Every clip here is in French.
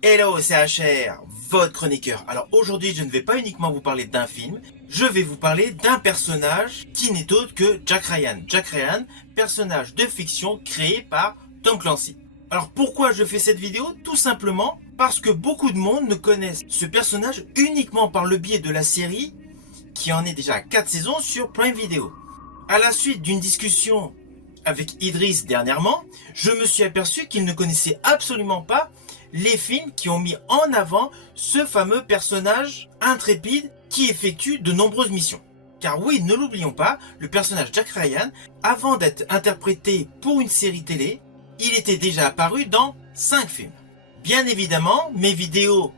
Hello, c'est HR, votre chroniqueur. Alors aujourd'hui, je ne vais pas uniquement vous parler d'un film, je vais vous parler d'un personnage qui n'est autre que Jack Ryan. Jack Ryan, personnage de fiction créé par Tom Clancy. Alors pourquoi je fais cette vidéo? Tout simplement parce que beaucoup de monde ne connaissent ce personnage uniquement par le biais de la série qui en est déjà à 4 saisons sur Prime Video. À la suite d'une discussion avec Idriss dernièrement, je me suis aperçu qu'il ne connaissait absolument pas les films qui ont mis en avant ce fameux personnage intrépide qui effectue de nombreuses missions. Car oui, ne l'oublions pas, le personnage Jack Ryan, avant d'être interprété pour une série télé, il était déjà apparu dans 5 films. Bien évidemment, mes vidéos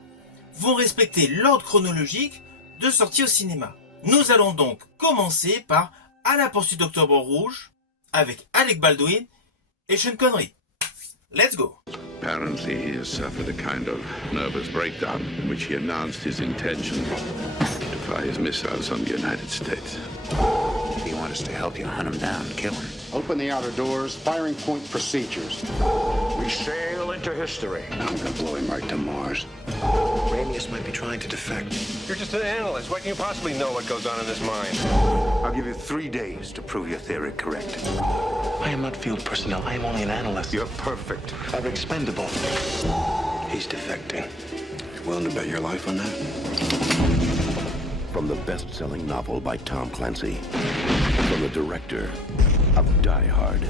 vont respecter l'ordre chronologique de sortie au cinéma. Nous allons donc commencer par À la poursuite d'Octobre Rouge avec Alec Baldwin et Sean Connery. Let's go! Apparently, he has suffered a kind of nervous breakdown in which he announced his intention to fire his missiles on the United States. You want us to help you hunt him down, kill him? Open the outer doors, firing point procedures. We sail into history. I'm gonna blow him right to Mars. Ramius might be trying to defect. You're just an analyst. What can you possibly know what goes on in his mind? I'll give you 3 days to prove your theory correct. I am not field personnel. I am only an analyst. You're perfect. I'm expendable. He's defecting. You willing to bet your life on that? From the best-selling novel by Tom Clancy, from the director of Die Hard.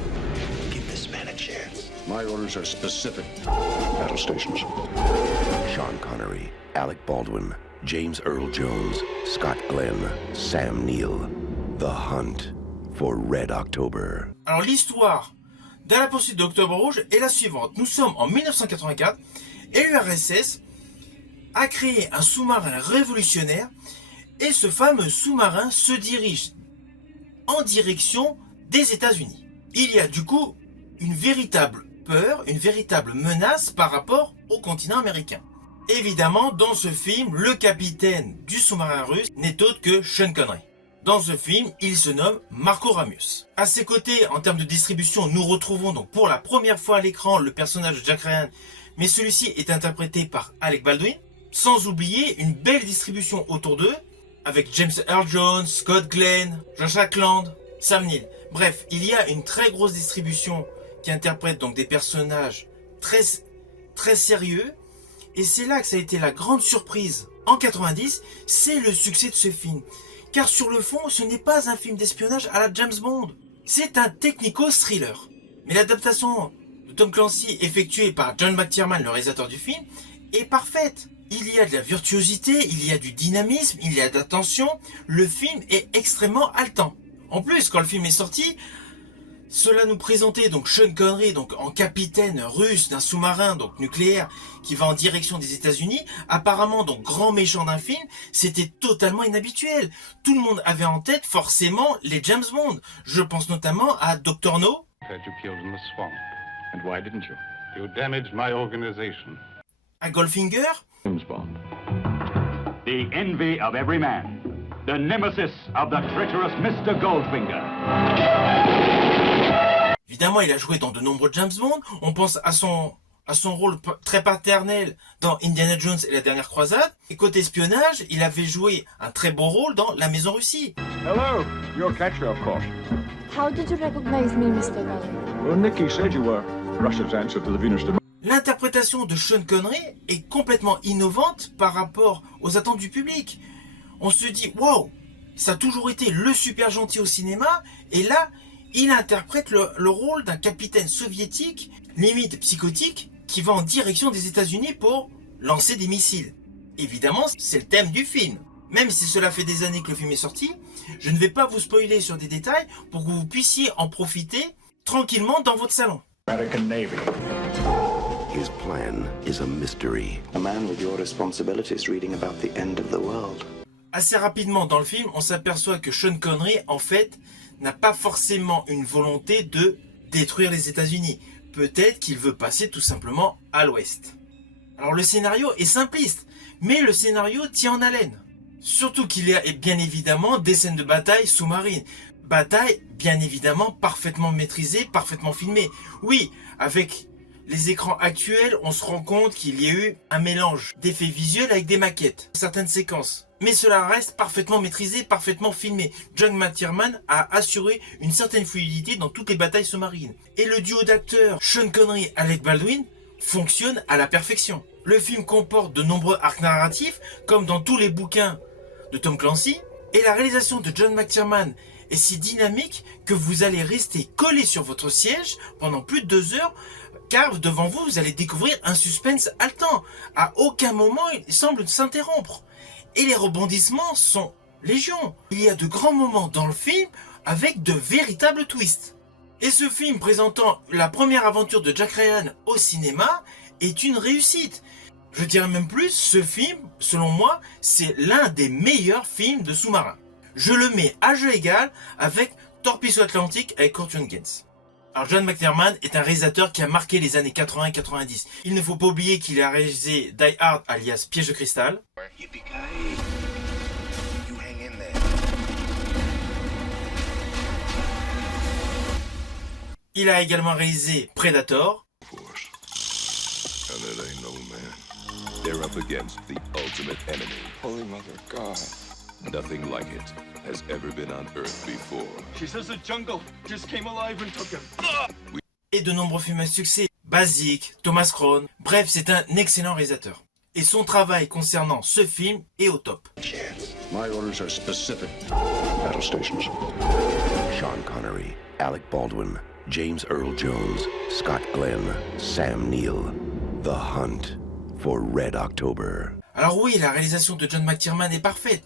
Give this man a chance. My orders are specific. Battle stations. Sean Connery, Alec Baldwin, James Earl Jones, Scott Glenn, Sam Neill. The Hunt for Red October. Alors l'histoire d'À la poursuite d'Octobre Rouge est la suivante. Nous sommes en 1984 et l'URSS a créé un sous-marin révolutionnaire et ce fameux sous-marin se dirige en direction des États-Unis. Il y a du coup une véritable peur, une véritable menace par rapport au continent américain. Évidemment, dans ce film, le capitaine du sous-marin russe n'est autre que Sean Connery. Dans ce film, il se nomme Marco Ramius. À ses côtés, en termes de distribution, nous retrouvons donc pour la première fois à l'écran le personnage de Jack Ryan, mais celui-ci est interprété par Alec Baldwin, sans oublier une belle distribution autour d'eux, avec James Earl Jones, Scott Glenn, Josh Ackland, Sam Neill. Bref, il y a une très grosse distribution qui interprète donc des personnages très sérieux, et c'est là que ça a été la grande surprise. En 90, c'est le succès de ce film. Car sur le fond, ce n'est pas un film d'espionnage à la James Bond. C'est un technico-thriller. Mais l'adaptation de Tom Clancy effectuée par John McTiernan, le réalisateur du film, est parfaite. Il y a de la virtuosité, il y a du dynamisme, il y a de la tension. Le film est extrêmement haletant. En plus, quand le film est sorti, cela nous présentait donc Sean Connery donc en capitaine russe d'un sous-marin donc nucléaire qui va en direction des États-Unis. Apparemment donc grand méchant d'un film, c'était totalement inhabituel. Tout le monde avait en tête forcément les James Bond. Je pense notamment à Dr. No. That you killed in the swamp. And why didn't you? You damaged my organization. À Goldfinger. James Bond. The envy of every man. The nemesis of the treacherous Mr. Goldfinger. Évidemment, il a joué dans de nombreux James Bond. On pense à son rôle très paternel dans Indiana Jones et la dernière croisade. Et côté espionnage, il avait joué un très beau rôle dans La Maison Russie. Hello, you're Catcher, of course. How did you recognize me, Mr. Valley? Well, Nikki said you were Russia's answer to the Venus de... L'interprétation de Sean Connery est complètement innovante par rapport aux attentes du public. On se dit, wow, ça a toujours été le super gentil au cinéma, et là, il interprète le rôle d'un capitaine soviétique, limite psychotique, qui va en direction des États-Unis pour lancer des missiles. Évidemment, c'est le thème du film. Même si cela fait des années que le film est sorti, je ne vais pas vous spoiler sur des détails pour que vous puissiez en profiter tranquillement dans votre salon. American Navy. His plan is a mystery. A man with your responsibilities reading about the end of the world. Assez rapidement dans le film, on s'aperçoit que Sean Connery, en fait, n'a pas forcément une volonté de détruire les États-Unis. Peut-être qu'il veut passer tout simplement à l'ouest. Alors le scénario est simpliste, mais le scénario tient en haleine. Surtout qu'il y a bien évidemment des scènes de bataille sous-marine. Bataille, bien évidemment, parfaitement maîtrisée, parfaitement filmée. Oui, avec les écrans actuels, on se rend compte qu'il y a eu un mélange d'effets visuels avec des maquettes, certaines séquences. Mais cela reste parfaitement maîtrisé, parfaitement filmé. John McTiernan a assuré une certaine fluidité dans toutes les batailles sous-marines. Et le duo d'acteurs Sean Connery et Alec Baldwin fonctionne à la perfection. Le film comporte de nombreux arcs narratifs, comme dans tous les bouquins de Tom Clancy, et la réalisation de John McTiernan est si dynamique que vous allez rester collé sur votre siège pendant plus de 2 heures, car devant vous, vous allez découvrir un suspense haletant. À aucun moment, il semble s'interrompre. Et les rebondissements sont légion. Il y a de grands moments dans le film avec de véritables twists. Et ce film présentant la première aventure de Jack Ryan au cinéma est une réussite. Je dirais même plus, ce film, selon moi, c'est l'un des meilleurs films de sous-marins. Je le mets à jeu égal avec Torpedo Atlantic avec Kurt Jürgens. Alors John McTiernan est un réalisateur qui a marqué les années 80 et 90. Il ne faut pas oublier qu'il a réalisé Die Hard alias Piège de cristal. Il a également réalisé Predator. They're up against the ultimate enemy. Holy Mother God. Nothing like it has ever been on Earth before. She says the jungle just came alive and took him. Et de nombreux films à succès. Basic, Thomas Crown. Bref, c'est un excellent réalisateur. Et son travail concernant ce film est au top. My orders are specific. Battle stations. Sean Connery, Alec Baldwin, James Earl Jones, Scott Glenn, Sam Neill. The Hunt for Red October. Alors oui, la réalisation de John McTiernan est parfaite,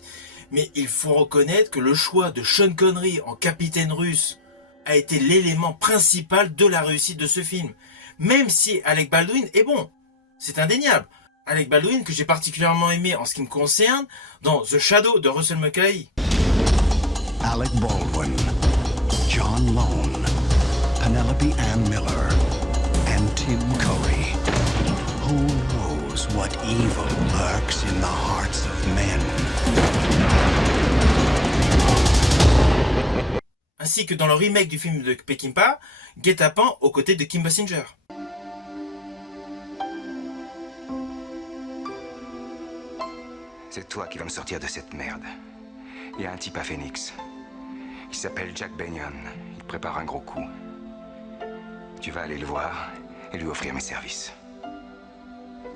mais il faut reconnaître que le choix de Sean Connery en capitaine russe a été l'élément principal de la réussite de ce film. Même si Alec Baldwin est bon, c'est indéniable. Alec Baldwin que j'ai particulièrement aimé en ce qui me concerne dans The Shadow de Russell Mulcahy. Alec Baldwin, John Lone, Penelope Ann Miller, and Tim Curry. Who knows what evil lurks in the hearts of men? Ainsi que dans le remake du film de Peckinpah, Guet-apens aux côtés de Kim Basinger. C'est toi qui vas me sortir de cette merde. Il y a un type à Phoenix. Il s'appelle Jack Benyon. Il prépare un gros coup. Tu vas aller le voir et lui offrir mes services.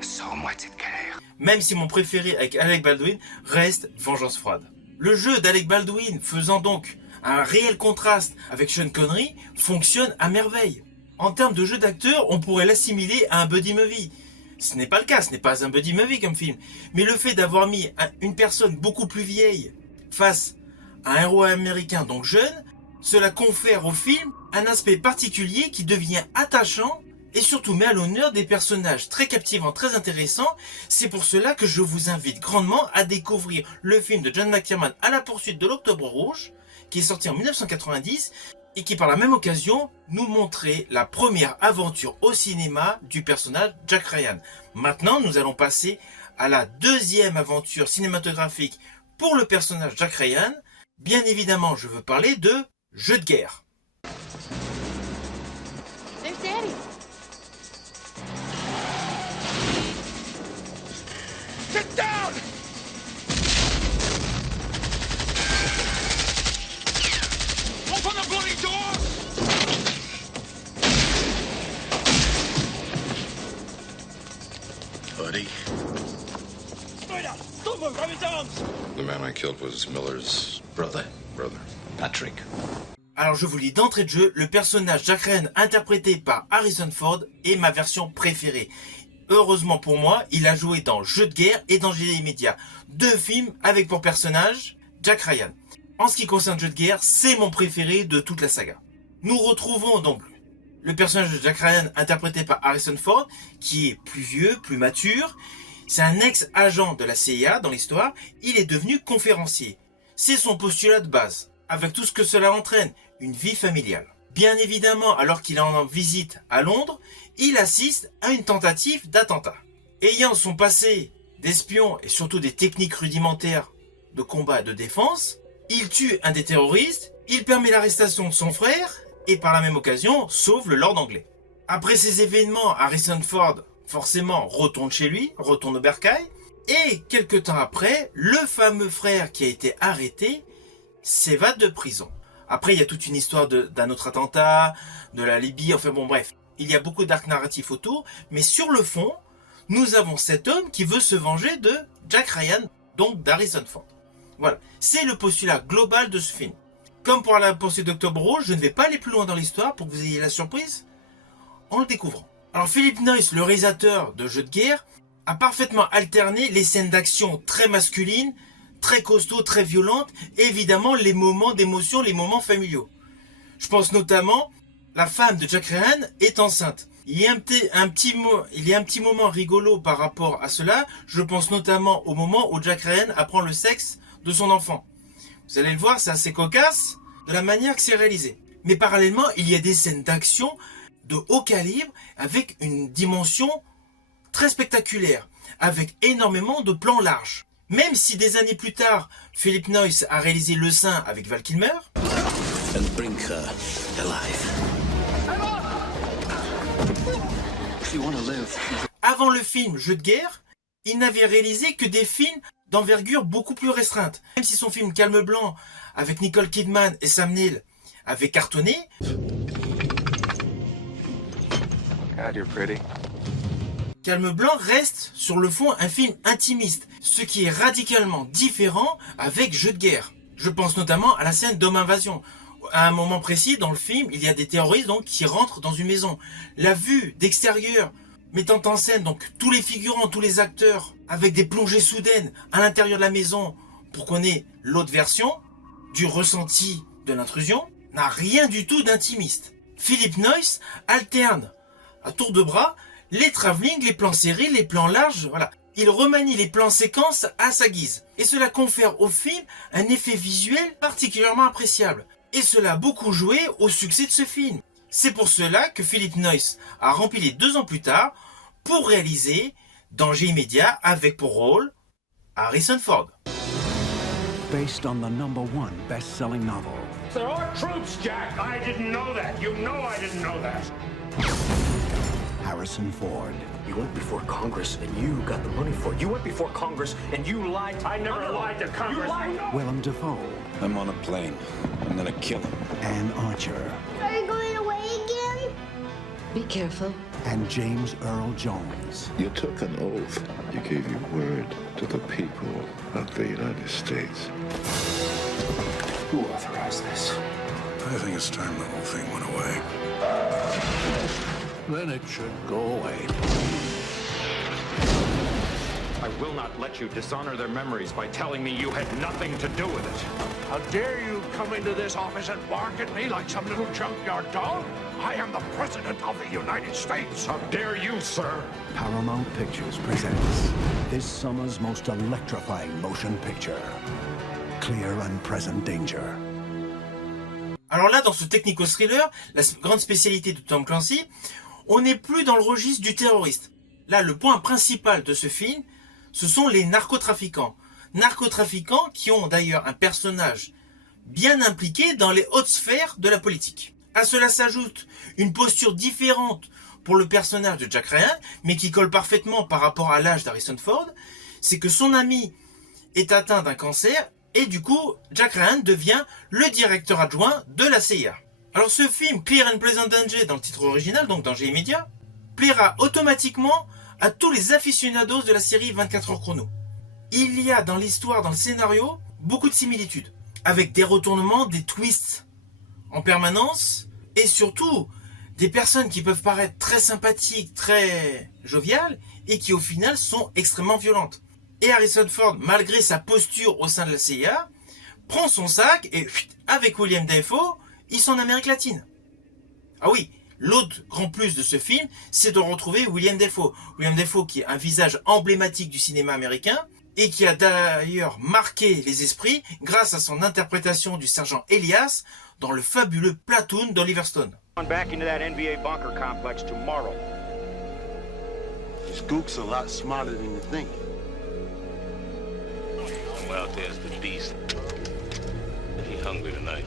Sors-moi de cette galère. Même si mon préféré avec Alec Baldwin reste Vengeance froide. Le jeu d'Alec Baldwin faisant donc un réel contraste avec Sean Connery fonctionne à merveille. En termes de jeu d'acteur, on pourrait l'assimiler à un buddy movie. Ce n'est pas le cas, ce n'est pas un buddy movie comme film. Mais le fait d'avoir mis une personne beaucoup plus vieille face à un héros américain donc jeune, cela confère au film un aspect particulier qui devient attachant et surtout met à l'honneur des personnages très captivants, très intéressants. C'est pour cela que je vous invite grandement à découvrir le film de John McTiernan À la poursuite de l'Octobre Rouge, qui est sorti en 1990 et qui par la même occasion nous montrait la première aventure au cinéma du personnage Jack Ryan. Maintenant, nous allons passer à la deuxième aventure cinématographique pour le personnage Jack Ryan. Bien évidemment, je veux parler de Jeu de guerre. There's Daddy. Sit down! Open the bloody door! Buddy. Spider! Don't move! Grab his arms! The man I killed was Miller's brother. Patrick. Alors je vous lis d'entrée de jeu, le personnage Jack Ryan interprété par Harrison Ford est ma version préférée. Heureusement pour moi, il a joué dans Jeu de guerre et dans Génie immédiat. 2 films avec pour personnage Jack Ryan. En ce qui concerne Jeu de guerre, c'est mon préféré de toute la saga. Nous retrouvons donc le personnage de Jack Ryan interprété par Harrison Ford, qui est plus vieux, plus mature. C'est un ex-agent de la CIA dans l'histoire. Il est devenu conférencier. C'est son postulat de base, avec tout ce que cela entraîne, une vie familiale. Bien évidemment, alors qu'il est en visite à Londres, il assiste à une tentative d'attentat. Ayant son passé d'espion et surtout des techniques rudimentaires de combat et de défense, il tue un des terroristes, il permet l'arrestation de son frère et par la même occasion sauve le Lord anglais. Après ces événements, Harrison Ford, forcément, retourne chez lui, retourne au bercail. Et quelques temps après, le fameux frère qui a été arrêté s'évade de prison. Après, il y a toute une histoire d'un autre attentat, de la Libye, enfin bon bref. Il y a beaucoup d'arcs narratifs autour, mais sur le fond, nous avons cet homme qui veut se venger de Jack Ryan, donc d'Harrison Ford. Voilà, c'est le postulat global de ce film. Comme pour la poursuite d'Octobre Rouge, je ne vais pas aller plus loin dans l'histoire pour que vous ayez la surprise en le découvrant. Alors Philip Noyce, le réalisateur de Jeux de guerre, a parfaitement alterné les scènes d'action très masculines, très costauds, très violentes, et évidemment les moments d'émotion, les moments familiaux. Je pense notamment, la femme de Jack Ryan est enceinte. Il y a un petit moment rigolo par rapport à cela. Je pense notamment au moment où Jack Ryan apprend le sexe de son enfant. Vous allez le voir, c'est assez cocasse de la manière que c'est réalisé. Mais parallèlement, il y a des scènes d'action de haut calibre avec une dimension très spectaculaire, avec énormément de plans larges. Même si des années plus tard, Philip Noyce a réalisé Le Saint avec Val Kilmer, and bring her alive. avant le film Jeux de guerre, il n'avait réalisé que des films d'envergure beaucoup plus restreinte. Même si son film Calme Blanc avec Nicole Kidman et Sam Neill avait cartonné, God, you're pretty. Calme Blanc reste sur le fond un film intimiste, ce qui est radicalement différent avec Jeux de guerre. Je pense notamment à la scène d'Homme Invasion. À un moment précis dans le film, il y a des terroristes donc qui rentrent dans une maison. La vue d'extérieur mettant en scène donc tous les figurants, tous les acteurs avec des plongées soudaines à l'intérieur de la maison pour qu'on ait l'autre version du ressenti de l'intrusion, n'a rien du tout d'intimiste. Philip Noyce alterne à tour de bras les travelling, les plans serrés, les plans larges, voilà. Il remanie les plans séquences à sa guise. Et cela confère au film un effet visuel particulièrement appréciable. Et cela a beaucoup joué au succès de ce film. C'est pour cela que Philip Noyce a rempli 2 ans plus tard pour réaliser Danger immédiat avec pour rôle Harrison Ford. Based on the #1 best-selling novel. There are troops, Jack. I didn't know that. You know I didn't know that. Harrison Ford. You went before Congress and you got the money for it. You went before Congress and you lied. I never lied to Congress. You lied. Willem Dafoe. I'm on a plane. I'm gonna kill him. Anne Archer. Are you going away again? Be careful. And James Earl Jones. You took an oath. You gave your word to the people of the United States. Who authorized this? I think it's time the whole thing went away. Then it should go away. I will not let you dishonor their memories by telling me you had nothing to do with it. How dare you come into this office and bark at me like some little junkyard dog? I am the President of the United States. How dare you, sir? Paramount Pictures presents this summer's most electrifying motion picture, Clear and Present Danger. Alors là, dans ce technico-thriller, la grande spécialité de Tom Clancy, on n'est plus dans le registre du terroriste. Là, le point principal de ce film, ce sont les narcotrafiquants. Narcotrafiquants qui ont d'ailleurs un personnage bien impliqué dans les hautes sphères de la politique. À cela s'ajoute une posture différente pour le personnage de Jack Ryan, mais qui colle parfaitement par rapport à l'âge d'Harrison Ford, c'est que son ami est atteint d'un cancer et du coup, Jack Ryan devient le directeur adjoint de la CIA. Alors ce film, Clear and Present Danger, dans le titre original, donc Danger immédiat, plaira automatiquement à tous les aficionados de la série 24 heures chrono. Il y a dans l'histoire, dans le scénario, beaucoup de similitudes, avec des retournements, des twists en permanence, et surtout des personnes qui peuvent paraître très sympathiques, très joviales, et qui au final sont extrêmement violentes. Et Harrison Ford, malgré sa posture au sein de la CIA, prend son sac et avec William Dafoe, ils sont en Amérique latine. Ah oui, l'autre grand plus de ce film, c'est de retrouver William Dafoe. William Dafoe qui est un visage emblématique du cinéma américain et qui a d'ailleurs marqué les esprits grâce à son interprétation du sergent Elias dans le fabuleux Platoon d'Oliver Stone. Back into that NBA bunker complex tomorrow. Skook's a lot smarter than you think. Well, there's the beast. He's hungry tonight.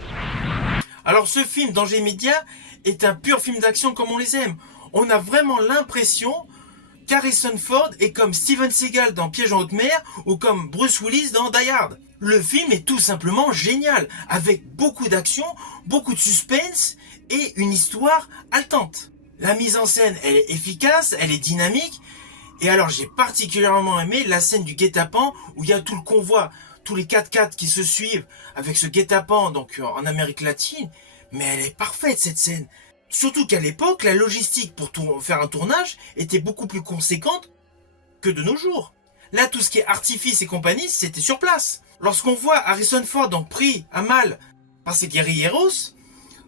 Alors ce film, Danger immédiat, est un pur film d'action comme on les aime. on a vraiment l'impression qu'Harrison Ford est comme Steven Seagal dans Piège en haute mer ou comme Bruce Willis dans Die Hard. Le film est tout simplement génial, avec beaucoup d'action, beaucoup de suspense et une histoire haletante. La mise en scène, elle est efficace, elle est dynamique. Et alors j'ai particulièrement aimé la scène du guet-apens où il y a tout le convoi, tous les 4x4 qui se suivent avec ce guet-apens donc en Amérique latine. Mais elle est parfaite cette scène. Surtout qu'à l'époque, la logistique pour faire un tournage était beaucoup plus conséquente que de nos jours. Là, tout ce qui est artifice et compagnie, c'était sur place. Lorsqu'on voit Harrison Ford donc pris à mal par ces guerrilleros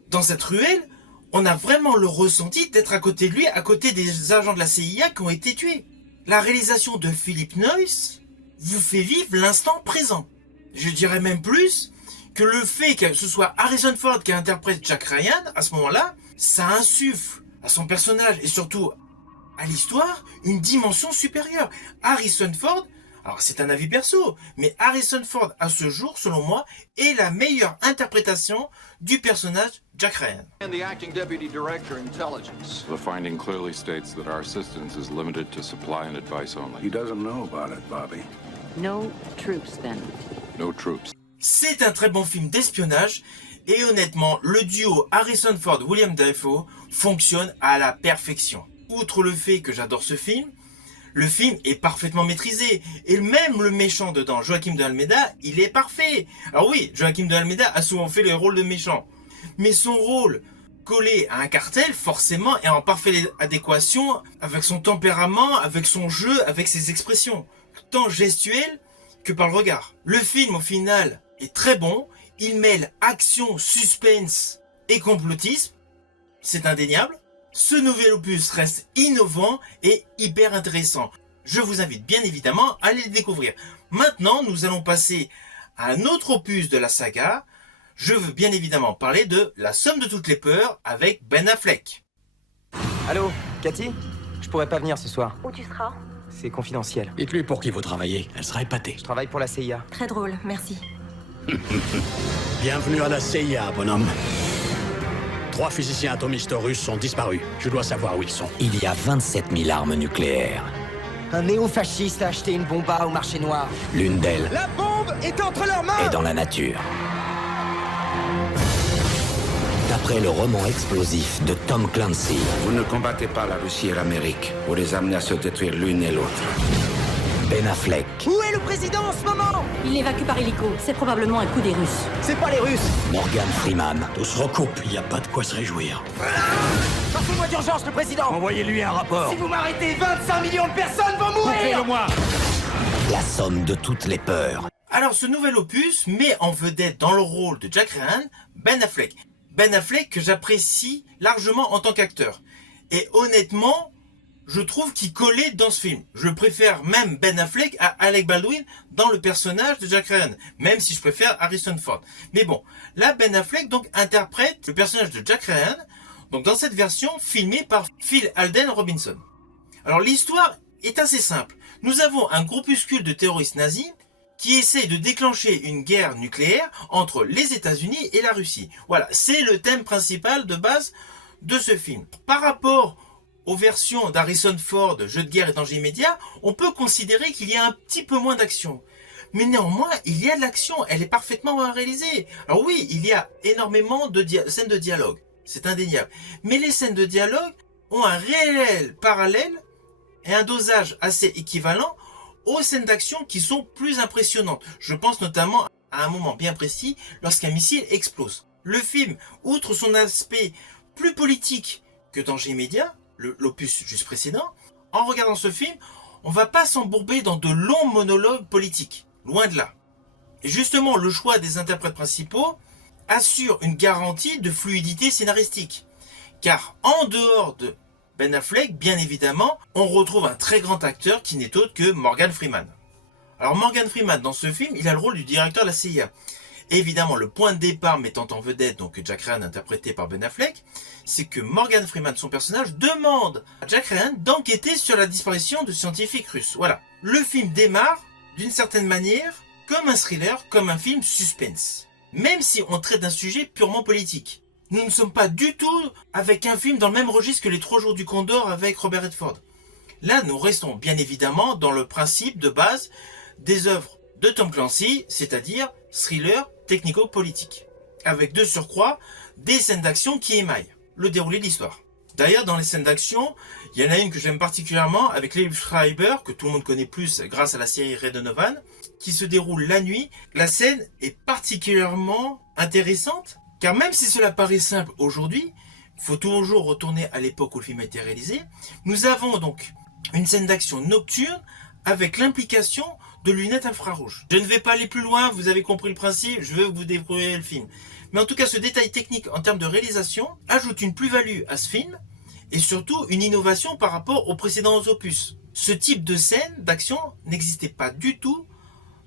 dans cette ruelle, on a vraiment le ressenti d'être à côté de lui, à côté des agents de la CIA qui ont été tués. La réalisation de Philip Noyce vous fait vivre l'instant présent. Je dirais même plus que le fait que ce soit Harrison Ford qui interprète Jack Ryan, à ce moment-là, ça insuffle à son personnage et surtout à l'histoire une dimension supérieure. Harrison Ford, alors c'est un avis perso, mais Harrison Ford à ce jour, selon moi, est la meilleure interprétation du personnage Jack Ryan. And the acting deputy director, intelligence. The finding clearly states that our assistance is limited to supply and advice only. He doesn't know about it, Bobby. No troops, then. No troops. C'est un très bon film d'espionnage et honnêtement, le duo Harrison Ford-William Dafoe fonctionne à la perfection. Outre le fait que j'adore ce film, le film est parfaitement maîtrisé et même le méchant dedans, Joaquim de Almeida, il est parfait. Alors oui, Joaquim de Almeida a souvent fait le rôle de méchant, mais son rôle collé à un cartel, forcément, est en parfaite adéquation avec son tempérament, avec son jeu, avec ses expressions, tant gestuelles que par le regard. Le film, au final, est très bon. Il mêle action, suspense et complotisme. C'est indéniable. Ce nouvel opus reste innovant et hyper intéressant. Je vous invite bien évidemment à aller le découvrir. Maintenant, nous allons passer à un autre opus de la saga. Je veux bien évidemment parler de La somme de toutes les peurs avec Ben Affleck. Allô, Cathy? Je pourrais pas venir ce soir. Où tu seras? C'est confidentiel. Dites-lui pour qui vous travaillez. Elle sera épatée. Je travaille pour la CIA. Très drôle, merci. Bienvenue à la CIA, bonhomme. 3 physiciens atomistes russes sont disparus. Je dois savoir où ils sont. Il y a 27 000 armes nucléaires. Un néo-fasciste a acheté une bomba au marché noir. L'une d'elles La bombe est entre leurs mains! est dans la nature. D'après le roman explosif de Tom Clancy, Vous ne combattez pas la Russie et l'Amérique. Vous les amenez à se détruire l'une et l'autre. Ben Affleck Où est le président en ce moment? Il évacue par hélico. C'est probablement un coup des Russes. C'est pas les Russes! Morgan Freeman Tout se recoupe, il n'y a pas de quoi se réjouir. Sortez-moi d'urgence, le président! Envoyez-lui un rapport. Si vous m'arrêtez, 25 millions de personnes vont mourir! Coupez-le-moi. la somme de toutes les peurs. Alors ce nouvel opus met en vedette dans le rôle de Jack Ryan Ben Affleck. Ben Affleck que j'apprécie largement en tant qu'acteur. Et honnêtement, je trouve qu'il collait dans ce film. Je préfère même Ben Affleck à Alec Baldwin dans le personnage de Jack Ryan, même si je préfère Harrison Ford. Mais bon, là Ben Affleck donc interprète le personnage de Jack Ryan, donc dans cette version filmée par Phil Alden Robinson. Alors l'histoire est assez simple. Nous avons un groupuscule de terroristes nazis qui essaye de déclencher une guerre nucléaire entre les États-Unis et la Russie. Voilà, c'est le thème principal de base de ce film. Par rapport aux versions d'Harrison Ford, Jeux de guerre et danger immédiat, on peut considérer qu'il y a un petit peu moins d'action. Mais néanmoins, il y a de l'action, elle est parfaitement réalisée. Alors oui, il y a énormément de scènes de dialogue, c'est indéniable. Mais les scènes de dialogue ont un réel parallèle et un dosage assez équivalent aux scènes d'action qui sont plus impressionnantes. Je pense notamment à un moment bien précis lorsqu'un missile explose. Le film, outre son aspect plus politique que danger immédiat, l'opus juste précédent, en regardant ce film, on va pas s'embourber dans de longs monologues politiques, loin de là. Et justement, le choix des interprètes principaux assure une garantie de fluidité scénaristique. Car en dehors de Ben Affleck, bien évidemment, on retrouve un très grand acteur qui n'est autre que Morgan Freeman. Alors Morgan Freeman, dans ce film, il a le rôle du directeur de la CIA. Évidemment, le point de départ mettant en vedette donc Jack Ryan interprété par Ben Affleck, c'est que Morgan Freeman, son personnage, demande à Jack Ryan d'enquêter sur la disparition de scientifiques russes. Voilà. Le film démarre, d'une certaine manière, comme un thriller, comme un film suspense. Même si on traite d'un sujet purement politique. Nous ne sommes pas du tout avec un film dans le même registre que Les 3 jours du Condor avec Robert Redford. Là, nous restons bien évidemment dans le principe de base des œuvres de Tom Clancy, c'est-à-dire thriller technico-politique, avec de surcroît des scènes d'action qui émaillent le déroulé de l'histoire. D'ailleurs, dans les scènes d'action, il y en a une que j'aime particulièrement avec Liev Schreiber, que tout le monde connaît plus grâce à la série Ray Donovan, qui se déroule la nuit. La scène est particulièrement intéressante, car même si cela paraît simple aujourd'hui, il faut toujours retourner à l'époque où le film a été réalisé. Nous avons donc une scène d'action nocturne avec l'implication de lunettes infrarouges. Je ne vais pas aller plus loin, vous avez compris le principe, je veux que vous découvriez le film. Mais en tout cas, ce détail technique en termes de réalisation ajoute une plus-value à ce film et surtout une innovation par rapport aux précédents opus. Ce type de scène d'action n'existait pas du tout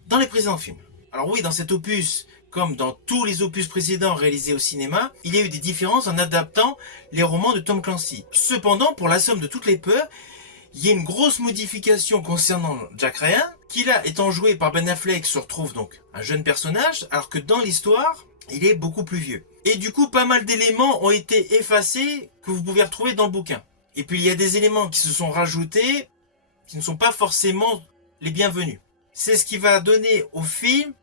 dans les précédents films. Alors oui, dans cet opus, comme dans tous les opus précédents réalisés au cinéma, il y a eu des différences en adaptant les romans de Tom Clancy. Cependant, pour la somme de toutes les peurs, il y a une grosse modification concernant Jack Ryan, qui là, étant joué par Ben Affleck, se retrouve donc un jeune personnage, alors que dans l'histoire, il est beaucoup plus vieux. Et du coup, pas mal d'éléments ont été effacés que vous pouvez retrouver dans le bouquin. Et puis, il y a des éléments qui se sont rajoutés, qui ne sont pas forcément les bienvenus. C'est ce qui va donner au film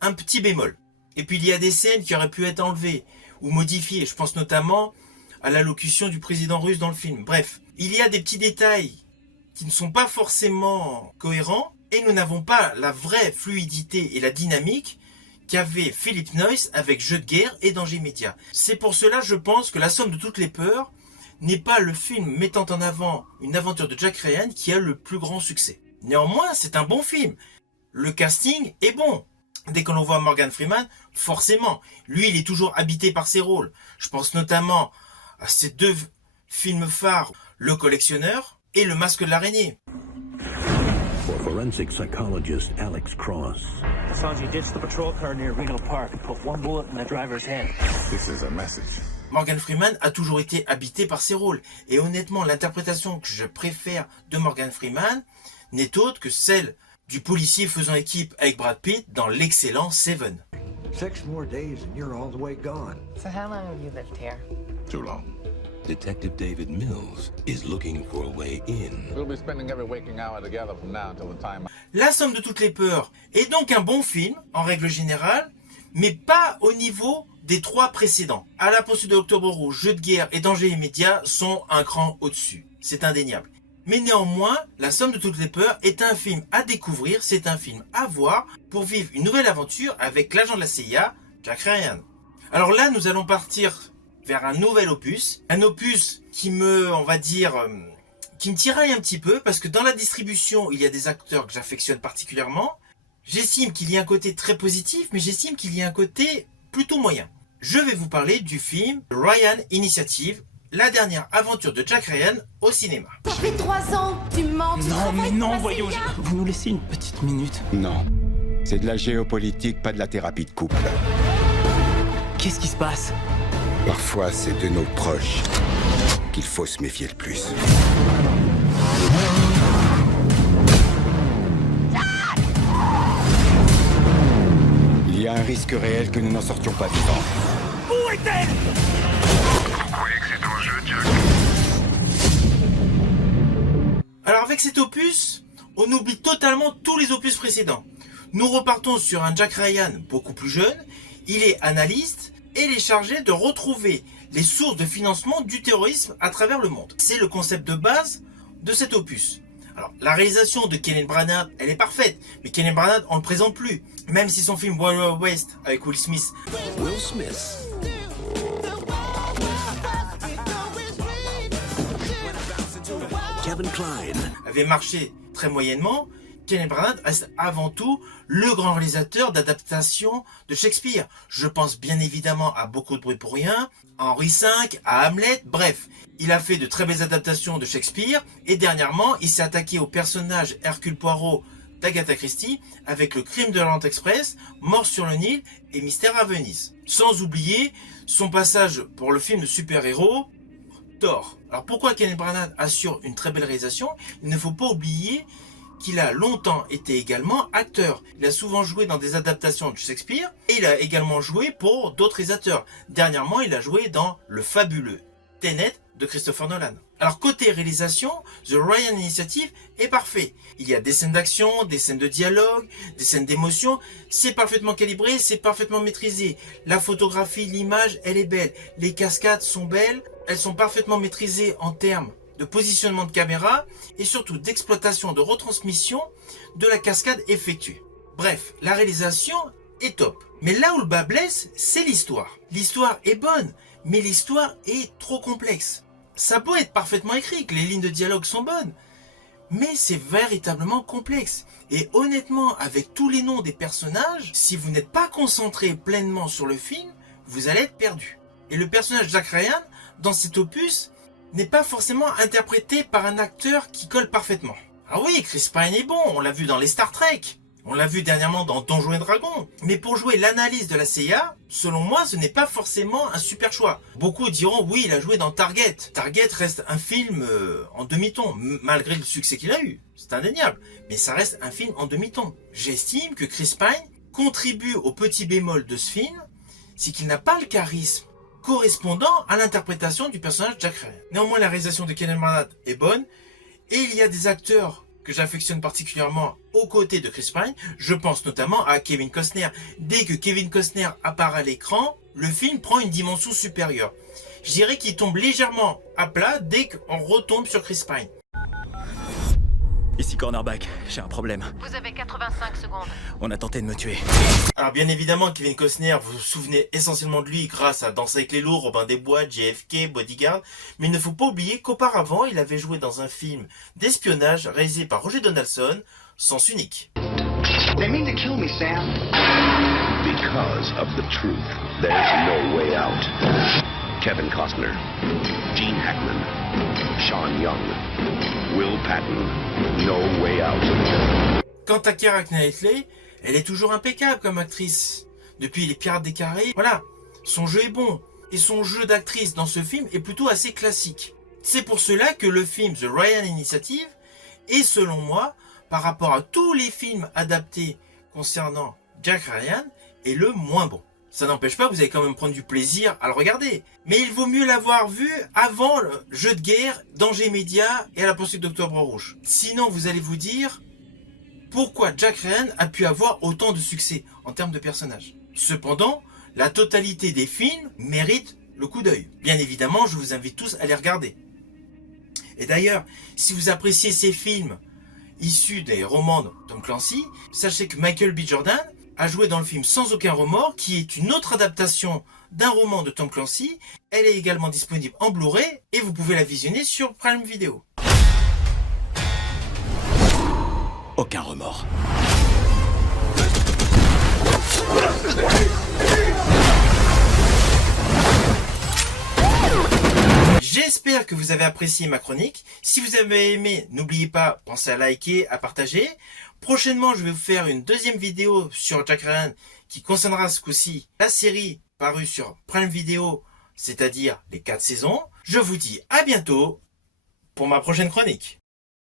un petit bémol. Et puis, il y a des scènes qui auraient pu être enlevées ou modifiées. Je pense notamment à l'allocution du président russe dans le film. Bref, il y a des petits détails qui ne sont pas forcément cohérents et nous n'avons pas la vraie fluidité et la dynamique qu'avait Philip Noyce avec Jeux de guerre et Danger immédiat. C'est pour cela, je pense, que La somme de toutes les peurs n'est pas le film mettant en avant une aventure de Jack Ryan qui a le plus grand succès. Néanmoins, c'est un bon film. Le casting est bon. Dès que l'on voit Morgan Freeman, forcément, lui, il est toujours habité par ses rôles. Je pense notamment à ces deux films phares, Le Collectionneur et Le Masque de l'araignée. For forensic psychologist Alex Cross. Sanji ditched the patrol car near Reno Park and put one bullet in the driver's head. This is a message. Morgan Freeman a toujours été habité par ses rôles. Et honnêtement, l'interprétation que je préfère de Morgan Freeman n'est autre que celle du policier faisant équipe avec Brad Pitt dans l'excellent Seven. 6 more days and you're all the way gone. So how long have you lived here? Too long. Detective David Mills is looking for a way in. We'll be spending every waking hour together from now until the time. La somme de toutes les peurs est donc un bon film, en règle générale, mais pas au niveau des 3 précédents. À la poursuite de l'Octobre Rouge, Jeux de guerre et Danger immédiat sont un cran au-dessus. C'est indéniable. Mais néanmoins, La somme de toutes les peurs est un film à découvrir, c'est un film à voir pour vivre une nouvelle aventure avec l'agent de la CIA, Jack Ryan. Alors là, nous allons partir vers un nouvel opus. Un opus qui me, on va dire, qui me tiraille un petit peu, parce que dans la distribution, il y a des acteurs que j'affectionne particulièrement. J'estime qu'il y a un côté très positif, mais j'estime qu'il y a un côté plutôt moyen. Je vais vous parler du film Ryan Initiative, la dernière aventure de Jack Ryan au cinéma. Ça fait 3 ans que tu mens. Non, mais non, voyons, vous nous laissez une petite minute. Non. C'est de la géopolitique, pas de la thérapie de couple. Qu'est-ce qui se passe? Parfois, c'est de nos proches qu'il faut se méfier le plus. Il y a un risque réel que nous n'en sortions pas vivants. Où est-elle? Vous croyez que c'est en jeu, Jack? Alors avec cet opus, on oublie totalement tous les opus précédents. Nous repartons sur un Jack Ryan beaucoup plus jeune, il est analyste et il est chargé de retrouver les sources de financement du terrorisme à travers le monde. C'est le concept de base de cet opus. Alors, la réalisation de Kenneth Branagh, elle est parfaite, mais Kenneth Branagh, on le présente plus. Même si son film Wild Wild West avec Will Smith, Kevin Kline avait marché très moyennement, Kenneth Branagh reste avant tout le grand réalisateur d'adaptation de Shakespeare. Je pense bien évidemment à Beaucoup de bruit pour rien, à Henri V, à Hamlet, bref. Il a fait de très belles adaptations de Shakespeare et dernièrement, il s'est attaqué au personnage Hercule Poirot d'Agatha Christie avec Le Crime de l'Orient Express, Mort sur le Nil et Mystère à Venise. Sans oublier son passage pour le film de super-héros Thor. Alors pourquoi Kenneth Branagh assure une très belle réalisation? Il ne faut pas oublier qu'il a longtemps été également acteur. Il a souvent joué dans des adaptations de Shakespeare et il a également joué pour d'autres réalisateurs. Dernièrement, il a joué dans le fabuleux Tenet de Christopher Nolan. Alors côté réalisation, The Ryan Initiative est parfait. Il y a des scènes d'action, des scènes de dialogue, des scènes d'émotion. C'est parfaitement calibré, c'est parfaitement maîtrisé. La photographie, l'image, elle est belle. Les cascades sont belles. Elles sont parfaitement maîtrisées en termes de positionnement de caméra et surtout d'exploitation, de retransmission de la cascade effectuée. Bref, la réalisation est top. Mais là où le bas blesse, c'est l'histoire. L'histoire est bonne, mais l'histoire est trop complexe. Ça peut être parfaitement écrit, que les lignes de dialogue sont bonnes, mais c'est véritablement complexe. Et honnêtement, avec tous les noms des personnages, si vous n'êtes pas concentré pleinement sur le film, vous allez être perdu. Et le personnage Jack Ryan, dans cet opus, n'est pas forcément interprété par un acteur qui colle parfaitement. Ah oui, Chris Pine est bon, on l'a vu dans les Star Trek, on l'a vu dernièrement dans Donjons et Dragons, mais pour jouer l'analyse de la CIA, selon moi, ce n'est pas forcément un super choix. Beaucoup diront, oui, il a joué dans Target. Target reste un film en demi-ton, malgré le succès qu'il a eu, c'est indéniable, mais ça reste un film en demi-ton. J'estime que Chris Pine contribue au petit bémol de ce film, c'est qu'il n'a pas le charisme correspondant à l'interprétation du personnage Jack Ryan. Néanmoins, la réalisation de Kenneth Branagh est bonne, et il y a des acteurs que j'affectionne particulièrement aux côtés de Chris Pine. Je pense notamment à Kevin Costner. Dès que Kevin Costner apparaît à l'écran, le film prend une dimension supérieure. Je dirais qu'il tombe légèrement à plat dès qu'on retombe sur Chris Pine. Ici Cornerback, j'ai un problème. Vous avez 85 secondes. On a tenté de me tuer. Alors bien évidemment, Kevin Costner, vous vous souvenez essentiellement de lui grâce à Danser avec les loups, Robin des Bois, JFK, Bodyguard, mais il ne faut pas oublier qu'auparavant, il avait joué dans un film d'espionnage réalisé par Roger Donaldson, Sens Unique. They mean to kill me, Sam. Because of the truth, there's no way out. Kevin Costner, Gene Hackman, Sean Young, Will Patton, no way out. Quant à Keira Knightley, elle est toujours impeccable comme actrice. Depuis Les Pirates des Caraïbes, voilà, son jeu est bon. Et son jeu d'actrice dans ce film est plutôt assez classique. C'est pour cela que le film The Ryan Initiative est, selon moi, par rapport à tous les films adaptés concernant Jack Ryan, est le moins bon. Ça n'empêche pas que vous allez quand même prendre du plaisir à le regarder. Mais il vaut mieux l'avoir vu avant le Jeu de guerre, Danger immédiat et À la poursuite d'Octobre Rouge. Sinon, vous allez vous dire pourquoi Jack Ryan a pu avoir autant de succès en termes de personnages. Cependant, la totalité des films mérite le coup d'œil. Bien évidemment, je vous invite tous à les regarder. Et d'ailleurs, si vous appréciez ces films issus des romans de Tom Clancy, sachez que Michael B. Jordan a joué dans le film Sans aucun remords, qui est une autre adaptation d'un roman de Tom Clancy. Elle est également disponible en Blu-ray et vous pouvez la visionner sur Prime Video. Aucun remords. J'espère que vous avez apprécié ma chronique. Si vous avez aimé, n'oubliez pas, pensez à liker, à partager. Prochainement, je vais vous faire une deuxième vidéo sur Jack Ryan qui concernera ce coup-ci la série parue sur Prime Video, c'est-à-dire les 4 saisons. Je vous dis à bientôt pour ma prochaine chronique.